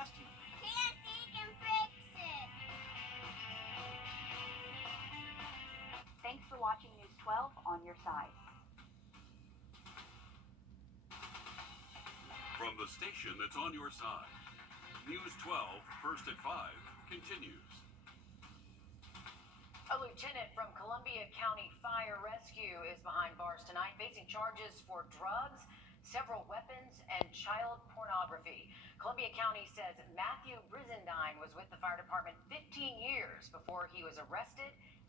suggestion. Candy can fix it. Thanks for watching News 12 on your side. From the station that's on your side, News 12, first at 5, continues. A lieutenant from Columbia County Fire Rescue is behind bars tonight, facing charges for drugs, several weapons, and child pornography. Columbia County says Matthew Brizendine was with the fire department 15 years before he was arrested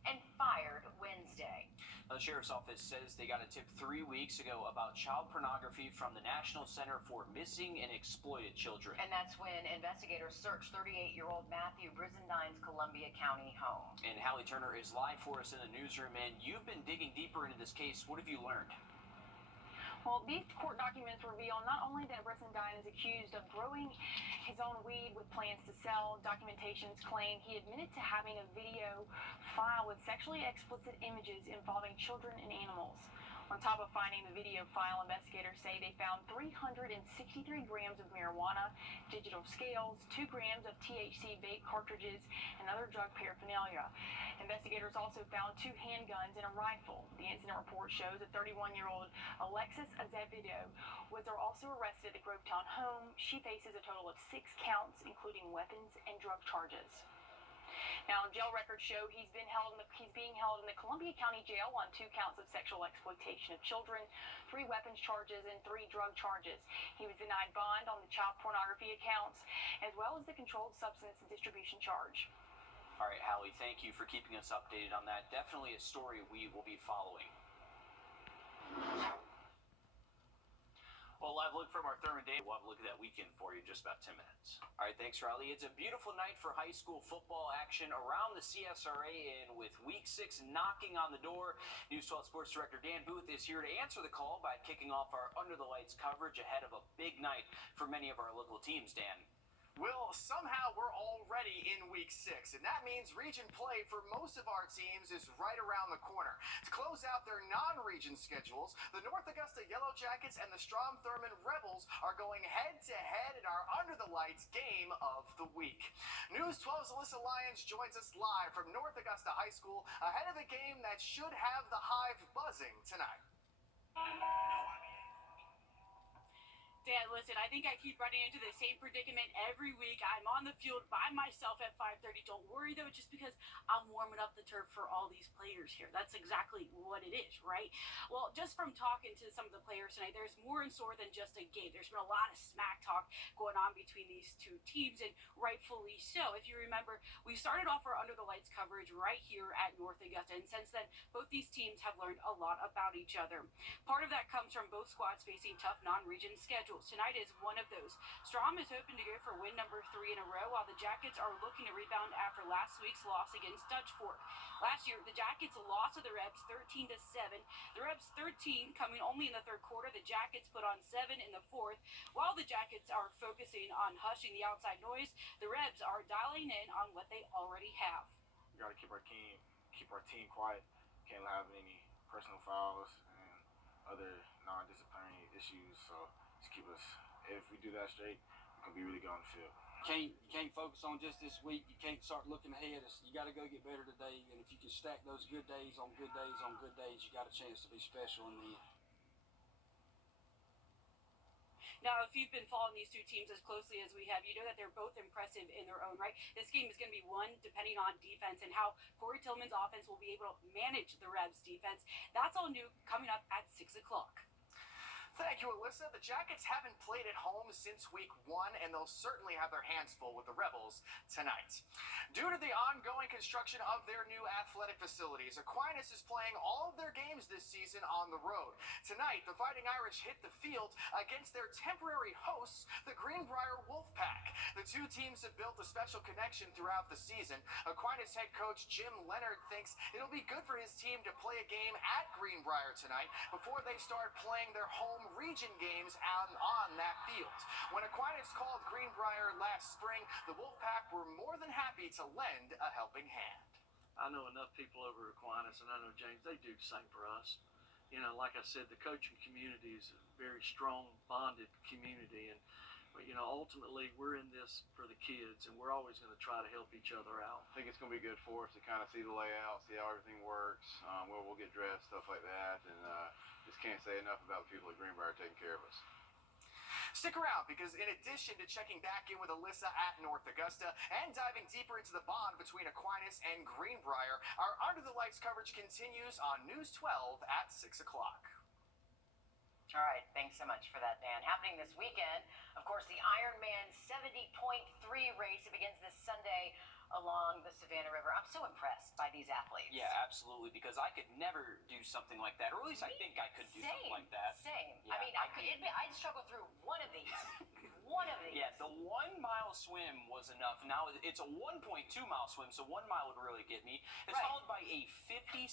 and fired Wednesday. The sheriff's office says they got a tip 3 weeks ago about child pornography from the National Center for Missing and Exploited Children. And that's when investigators searched 38-year-old Matthew Brizendine's Columbia County home. And Hallie Turner is live for us in the newsroom, and you've been digging deeper into this case. What have you learned? Well, these court documents reveal not only that Brizendine is accused of growing his own weed with plans to sell, documentations claim he admitted to having a video file with sexually explicit images involving children and animals. On top of finding the video file, investigators say they found 363 grams of marijuana, digital scales, 2 grams of THC vape cartridges, and other drug paraphernalia. Investigators also found 2 handguns and a rifle. The incident report shows that 31-year-old Alexis Azevedo was also arrested at the Grovetown home. She faces a total of 6 counts, including weapons and drug charges. Now, jail records show he's being held in the Columbia County Jail on 2 counts of sexual exploitation of children, 3 weapons charges, and 3 drug charges. He was denied bond on the child pornography accounts, as well as the controlled substance distribution charge. All right, Hallie, thank you for keeping us updated on that. Definitely a story we will be following. Well, live look from our Thurman Day. We'll have a look at that weekend for you in just about 10 minutes. All right, thanks, Riley. It's a beautiful night for high school football action around the CSRA, and with Week 6 knocking on the door, News 12 Sports Director Dan Booth is here to answer the call by kicking off our Under the Lights coverage ahead of a big night for many of our local teams, Dan. Well, somehow we're already in Week 6, and that means region play for most of our teams is right around the corner. To close out their non-region schedules, the North Augusta Yellow Jackets and the Strom Thurmond Rebels are going head-to-head in our Under the Lights game of the week. News 12's Alyssa Lyons joins us live from North Augusta High School ahead of the game that should have the Hive buzzing tonight. Dan, listen, I think I keep running into the same predicament every week. I'm on the field by myself at 5:30. Don't worry, though, just because I'm warming up the turf for all these players here. That's exactly what it is, right? Well, just from talking to some of the players tonight, there's more in store than just a game. There's been a lot of smack talk going on between these two teams, and rightfully so. If you remember, we started off our Under the Lights coverage right here at North Augusta, and since then, both these teams have learned a lot about each other. Part of that comes from both squads facing tough non-region schedules. Tonight is one of those. Strom is hoping to go for win number 3 in a row, while the Jackets are looking to rebound after last week's loss against Dutch Fork. Last year, the Jackets lost to the Rebs 13-7. The Rebs 13 coming only in the third quarter. The Jackets put on 7 in the fourth. While the Jackets are focusing on hushing the outside noise, the Rebs are dialing in on what they already have. We got to keep our team quiet. Can't have any personal fouls and other non-disciplinary issues. So just keep us. If we do that straight, we can be really good on the field. You can't focus on just this week. You can't start looking ahead. You got to go get better today. And if you can stack those good days on good days on good days, you got a chance to be special in the end. Now, if you've been following these two teams as closely as we have, you know that they're both impressive in their own right. This game is going to be won depending on defense and how Corey Tillman's offense will be able to manage the Rebs' defense. That's all new coming up at 6 o'clock. Thank you, Alyssa. The Jackets haven't played at home since Week 1, and they'll certainly have their hands full with the Rebels tonight. Due to the ongoing construction of their new athletic facilities, Aquinas is playing all of their games this season on the road. Tonight, the Fighting Irish hit the field against their temporary hosts, the Greenbrier Wolfpack. The two teams have built a special connection throughout the season. Aquinas head coach Jim Leonard thinks it'll be good for his team to play a game at Greenbrier tonight before they start playing their home region games out on that field. When Aquinas called Greenbrier last spring, the Wolfpack were more than happy to lend a helping hand. I know enough people over at Aquinas, and I know James, they do the same for us. You know, like I said, the coaching community is a very strong, bonded community, and But, ultimately, we're in this for the kids, and we're always going to try to help each other out. I think it's going to be good for us to kind of see the layout, see how everything works, where we'll get dressed, stuff like that. And just can't say enough about the people at Greenbrier taking care of us. Stick around, because in addition to checking back in with Alyssa at North Augusta and diving deeper into the bond between Aquinas and Greenbrier, our Under the Lights coverage continues on News 12 at 6 o'clock. All right, thanks so much for that, Dan. Happening this weekend, of course, the Ironman 70.3 race. It begins this Sunday along the Savannah River. I'm so impressed by these athletes. Yeah, absolutely, because I could never do something like that, or at least I think I could do something like that. Same. Yeah, I mean, I'd struggle through one of these. One of these. Yeah, the 1 mile swim was enough. Now it's a 1.2 mile swim, so 1 mile would really get me. It's followed by a 56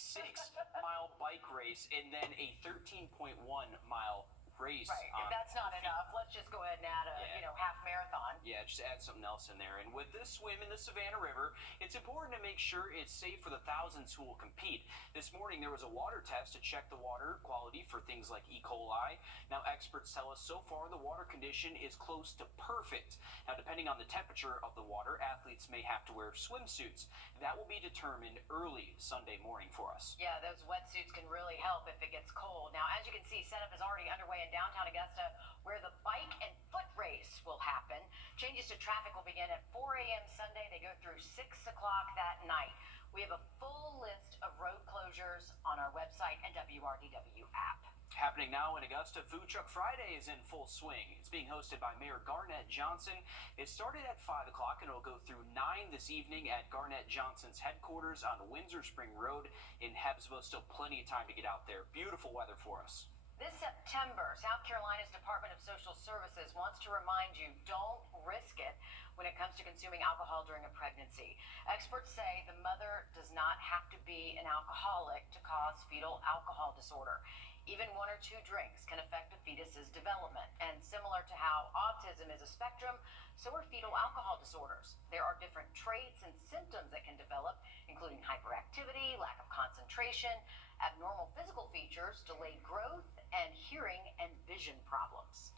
mile bike race and then a 13.1 mile race. Right. If that's not enough, let's just go ahead and add a half marathon. Yeah, just add something else in there. And with this swim in the Savannah River, it's important to make sure it's safe for the thousands who will compete. This morning there was a water test to check the water quality for things like E. coli. Now experts tell us so far the water condition is close to perfect. Now depending on the temperature of the water, athletes may have to wear swimsuits. That will be determined early Sunday morning for us. Yeah, those wetsuits can really help if it gets cold. Now, as you can see, setup is already underway in downtown Augusta, where the bike and foot race will happen. Changes to traffic will begin at 4 a.m. Sunday. They go through 6 o'clock that night. We have a full list of road closures on our website and WRDW app. Happening now in Augusta, Food Truck Friday is in full swing. It's being hosted by Mayor Garnett Johnson. It started at 5 o'clock and it'll go through 9 this evening at Garnett Johnson's headquarters on Windsor Spring Road in Hebsville. Still plenty of time to get out there. Beautiful weather for us. This September, South Carolina's Department of Social Services wants to remind you, don't risk it when it comes to consuming alcohol during a pregnancy. Experts say the mother does not have to be an alcoholic to cause fetal alcohol disorder. Even 1 or 2 drinks can affect a fetus's development. And similar to how autism is a spectrum, so are fetal alcohol disorders. There are different traits and symptoms that can develop, including hyperactivity, lack of concentration, abnormal physical features, delayed growth, and hearing and vision problems.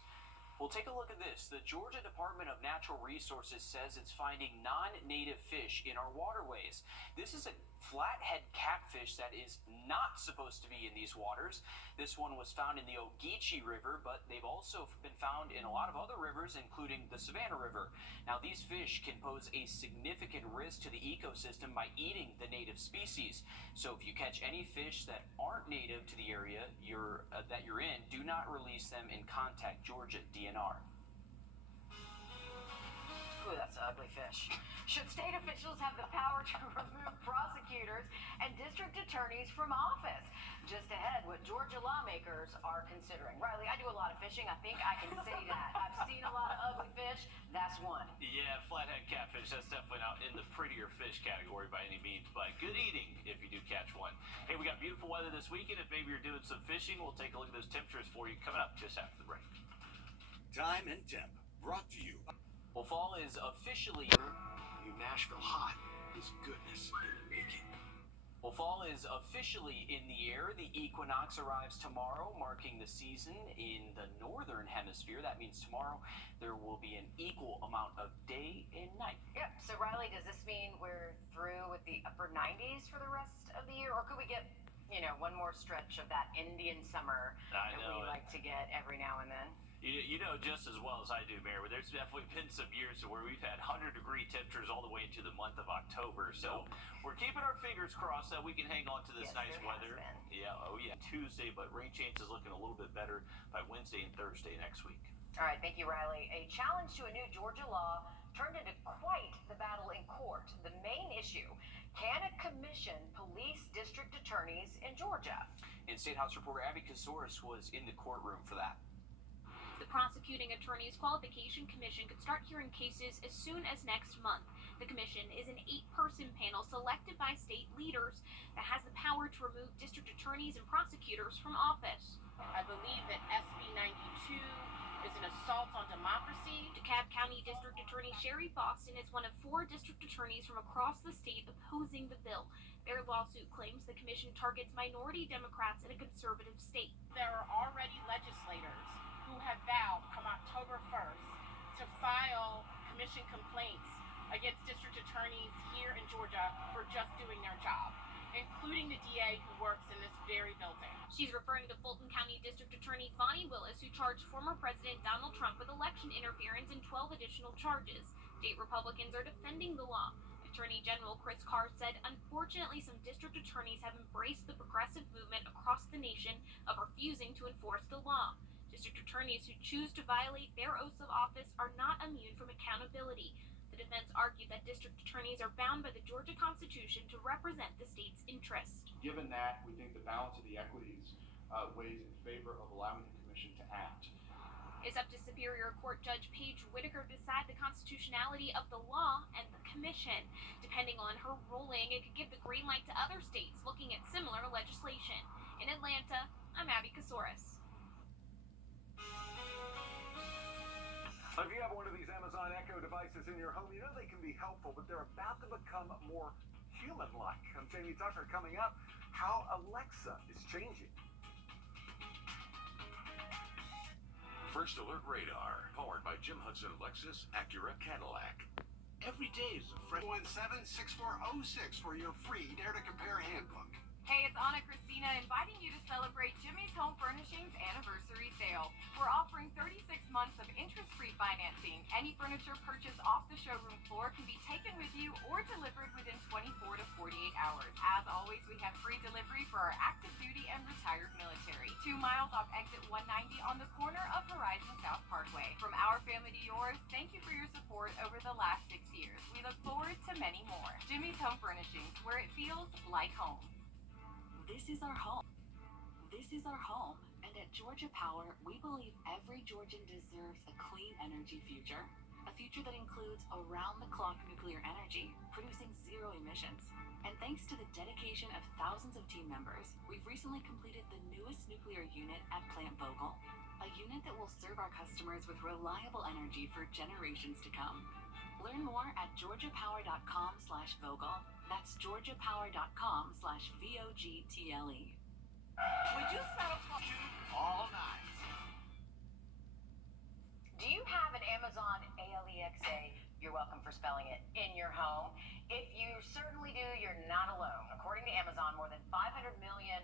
Well, take a look at this. The Georgia Department of Natural Resources says it's finding non-native fish in our waterways. This is a flathead catfish that is not supposed to be in these waters. This one was found in the Ogeechee River, but they've also been found in a lot of other rivers, including the Savannah River. Now, these fish can pose a significant risk to the ecosystem by eating the native species. So if you catch any fish that aren't native to the area that you're in, do not release them and contact Georgia DNR. Ooh, that's an ugly fish. Should state officials have the power to remove prosecutors and district attorneys from office? Just ahead, what Georgia lawmakers are considering. Riley, I do a lot of fishing. I think I can say that. I've seen a lot of ugly fish. That's one. Yeah, flathead catfish, that's definitely not in the prettier fish category by any means, but good eating if you do catch one. Hey, we got beautiful weather this weekend. If maybe you're doing some fishing, we'll take a look at those temperatures for you coming up just after the break. Time and Temp, brought to you. Well, fall is officially... You Nashville hot is goodness in the making. Well, fall is officially in the air. The equinox arrives tomorrow, marking the season in the northern hemisphere. That means tomorrow there will be an equal amount of day and night. Yep. So, Riley, does this mean we're through with the upper 90s for the rest of the year? Or could we get, one more stretch of that Indian summer that we like to get every now and then? You know just as well as I do, Mayor, there's definitely been some years where we've had 100-degree temperatures all the way into the month of October. So we're keeping our fingers crossed that we can hang on to this nice weather. Yeah, Tuesday, but rain chances looking a little bit better by Wednesday and Thursday next week. All right, thank you, Riley. A challenge to a new Georgia law turned into quite the battle in court. The main issue, can a commission police district attorneys in Georgia? And State House reporter Abby Kasoris was in the courtroom for that. The Prosecuting Attorneys Qualification Commission could start hearing cases as soon as next month. The commission is an 8-person panel selected by state leaders that has the power to remove district attorneys and prosecutors from office. I believe that SB 92 is an assault on democracy. DeKalb County District Attorney Sherry Boston is one of 4 district attorneys from across the state opposing the bill. Their lawsuit claims the commission targets minority Democrats in a conservative state. There are already legislators who have vowed come October 1st to to file commission complaints against district attorneys here in Georgia for just doing their job, including the DA who works in this very building. She's referring to Fulton County District Attorney Bonnie Willis, who charged former President Donald Trump with election interference and 12 additional charges. State Republicans are defending the law. Attorney General Chris Carr said, unfortunately, some district attorneys have embraced the progressive movement across the nation of refusing to enforce the law. District attorneys who choose to violate their oaths of office are not immune from accountability. The defense argued that district attorneys are bound by the Georgia Constitution to represent the state's interest. Given that, we think the balance of the equities weighs in favor of allowing the commission to act. It's up to Superior Court Judge Paige Whitaker to decide the constitutionality of the law and the commission. Depending on her ruling, it could give the green light to other states looking at similar legislation. In Atlanta, I'm Abby Kasouris. If you have one of these Amazon Echo devices in your home, you know they can be helpful, but they're about to become more human-like. I'm Jamie Tucker. Coming up, how Alexa is changing. First Alert Radar, powered by Jim Hudson Lexus Acura Cadillac. Every day is a friend. 176406 for your free Dare to Compare handbook. Hey, it's Anna Christina inviting you to celebrate Jimmy's Home Furnishings anniversary sale. We're offering 36 months of interest-free financing. Any furniture purchased off the showroom floor can be taken with you or delivered within 24 to 48 hours. As always, we have free delivery for our active duty and retired military. 2 miles off exit 190 on the corner of Horizon South Parkway. From our family to yours, thank you for your support over the last 6 years. We look forward to many more. Jimmy's Home Furnishings, where it feels like home. This is our home. This is our home. And at Georgia Power, we believe every Georgian deserves a clean energy future. A future that includes around-the-clock nuclear energy, producing zero emissions. And thanks to the dedication of thousands of team members, we've recently completed the newest nuclear unit at Plant Vogtle. A unit that will serve our customers with reliable energy for generations to come. Learn more at georgiapower.com/Vogtle. That's georgiapower.com/VOGTLE. Would you settle for All night. Do you have an Amazon Alexa, you're welcome for spelling it, in your home? If you certainly do, you're not alone. According to Amazon, more than 500 million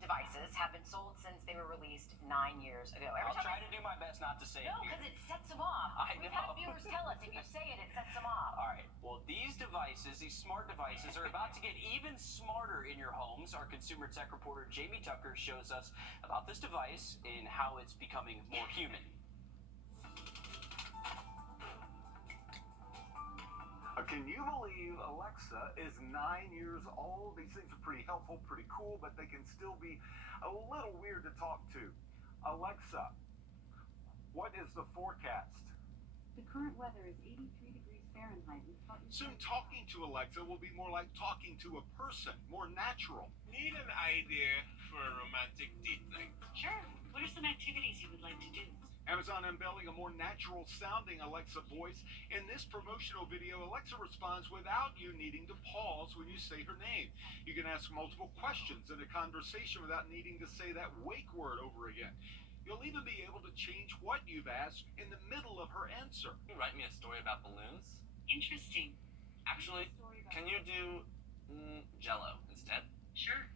devices have been sold since they were released 9 years ago. I'll try to do my best not to say it. No, because it sets them off. We've had viewers tell us if you say it, it sets them off. All right. Well, these devices, these smart devices, are about to get even smarter in your homes. Our consumer tech reporter Jamie Tucker shows us about this device and how it's becoming more human. Can you believe Alexa is 9 years old? These things are pretty helpful, pretty cool, but they can still be a little weird to talk to. Alexa, what is the forecast? The current weather is 83 degrees Fahrenheit. Soon talking to Alexa will be more like talking to a person, more natural. Need an idea for a romantic date night? Sure. What are some activities you would like to do? Amazon unveiling a more natural-sounding Alexa voice. In this promotional video, Alexa responds without you needing to pause when you say her name. You can ask multiple questions in a conversation without needing to say that wake word over again. You'll even be able to change what you've asked in the middle of her answer. Can you write me a story about balloons? Interesting. Actually, can you do Jello instead? Sure.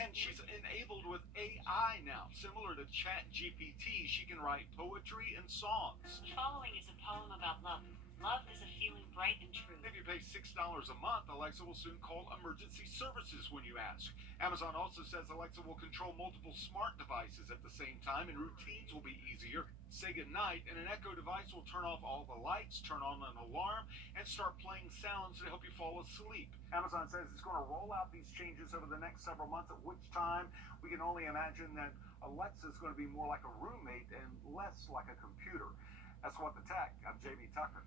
And she's enabled with AI now. Similar to ChatGPT, she can write poetry and songs. The following is a poem about love. Love is a feeling bright and true. If you pay $6 a month, Alexa will soon call emergency services when you ask. Amazon also says Alexa will control multiple smart devices at the same time, and routines will be easier. Say goodnight, and an Echo device will turn off all the lights, turn on an alarm, and start playing sounds to help you fall asleep. Amazon says it's going to roll out these changes over the next several months, at which time we can only imagine that Alexa is going to be more like a roommate and less like a computer. That's What the Tech. I'm Jamie Tucker.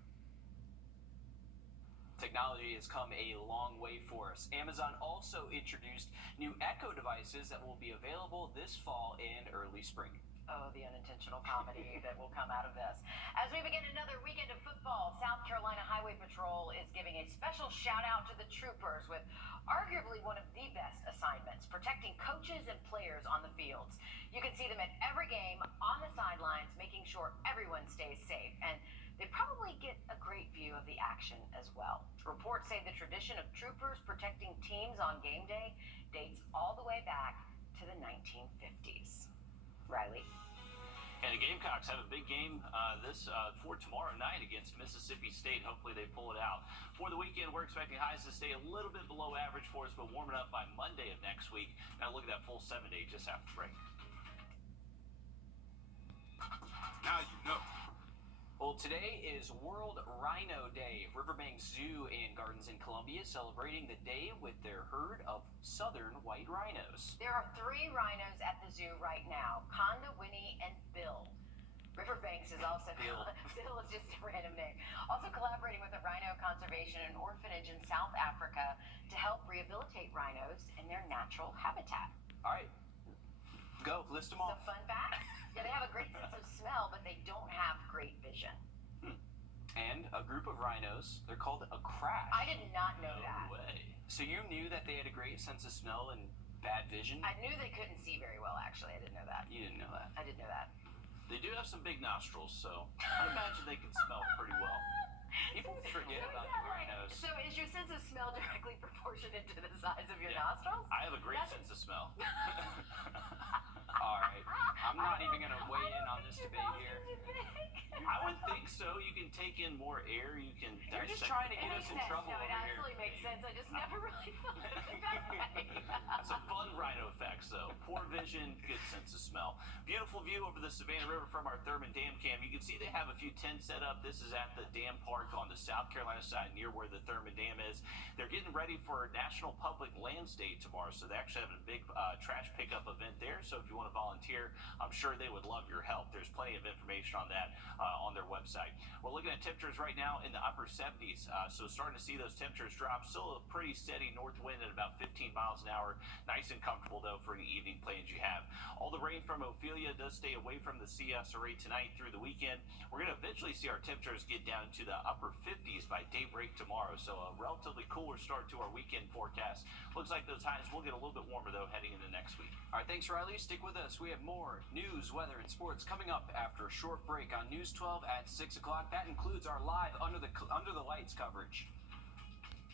Technology has come a long way for us. Amazon also introduced new Echo devices that will be available this fall and early spring. Oh, the unintentional comedy that will come out of this. As we begin another weekend of football, South Carolina Highway Patrol is giving a special shout out to the troopers with arguably one of the best assignments, protecting coaches and players on the fields. You can see them at every game, on the sidelines, making sure everyone stays safe. And They probably get a great view of the action as well. Reports say the tradition of troopers protecting teams on game day dates all the way back to the 1950s. Riley? And the Gamecocks have a big game for tomorrow night against Mississippi State. Hopefully they pull it out. For the weekend, we're expecting highs to stay a little bit below average for us, but warming up by Monday of next week. Now look at that full 7-day just after break. Now you know. Well, today is World Rhino Day. Riverbank Zoo and Gardens in Columbia celebrating the day with their herd of southern white rhinos. There are 3 rhinos at the zoo right now, Conda, Winnie, and Bill. Riverbanks is also, Bill is just a random name, also collaborating with the Rhino Conservation and Orphanage in South Africa to help rehabilitate rhinos in their natural habitat. All right, go, list them off. Some fun facts? Yeah, they have a great sense of smell, but they don't have great vision. And a group of rhinos, they're called a crash. I did not know that. No way. So you knew that they had a great sense of smell and bad vision? I knew they couldn't see very well, actually. I didn't know that. You didn't know that. I didn't know that. They do have some big nostrils, so I imagine they can smell pretty well. People forget about the rhinos. So is your sense of smell directly proportionate to the size of your nostrils? I have a great sense of smell. All right, I'm not even going to weigh in on this debate here. I would think so. You can take in more air. You can. You're just trying to get us in trouble No, over it here. absolutely makes sense. I just never really thought of it that way. Some fun rhino effects, though. Poor vision, good sense of smell. Beautiful view over the Savannah River from our Thurman Dam cam. You can see they have a few tents set up. This is at the dam park on the South Carolina side near where the Thurman Dam is. They're getting ready for National Public Lands Day tomorrow, so they're actually having a big trash pickup event there. So if you want to volunteer, I'm sure they would love your help. There's plenty of information on that on their website. We're looking at temperatures right now in the upper 70s, so starting to see those temperatures drop. Still a pretty steady north wind at about 15 miles an hour. Nice and comfortable, though, for any evening plans you have. All the rain from Ophelia does stay away from the CSRA tonight through the weekend. We're going to eventually see our temperatures get down to the upper 50s by daybreak tomorrow, so a relatively cooler start to our weekend forecast. Looks like those highs will get a little bit warmer, though, heading into next week. All right, thanks, Riley. Stick with us. We have more news, weather, and sports coming up after a short break on News 12 at 6 o'clock. That includes our live Under the Lights coverage.